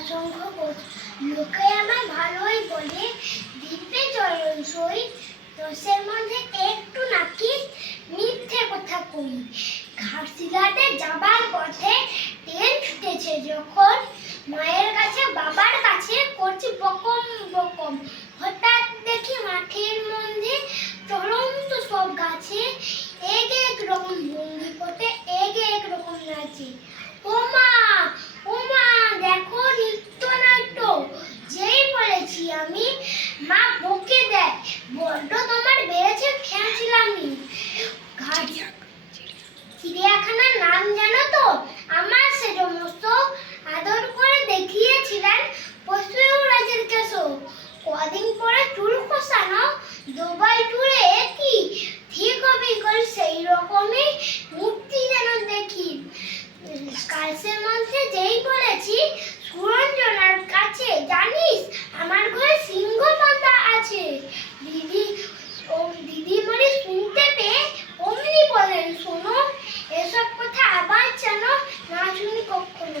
অসংখ্য লোকে আমায় ভালোই বলে, দ্বীপে চলন সই, দশের মধ্যে একটু নাকি মিথ্যে কথা কই। ঘাটশিলাতে যাবার পথে ট্রেন ছুটেছে যখন, মায়ের কাছে বাবার কাছে করছি বকম বকম। হঠাৎ দেখি মাঠের মধ্যে চলন্ত সব গাছে এক এক রকম ভঙ্গি করতে এক এক রকম নাচে। ও মা দেখো নৃত্য নাট্য। যেই বলেছি আমি, মা বকে দেয়, বড্ড তোমার বেড়েছে খেয়াছিলামি। চিড়িয়াখানার নাম জানো তো? আমার সে সমস্ত আদর করে দেখিয়েছিলেন পশুরাজের কেশো। কদিন পরে চুল খোসানো দুবাই টুরে একই ঠিক বিকল সেই রকমই মূর্তি যেন দেখি। কালসের মধ্যে যেই বলেছি সুরঞ্জনার কাছে, জানিস আমার ঘরে সিংহ বাঁধা আছে। দিদিমণি শুনতে পেয়ে অমনি বলেন, শোনো এসব কথা আবার যেন না শুনি কখনো।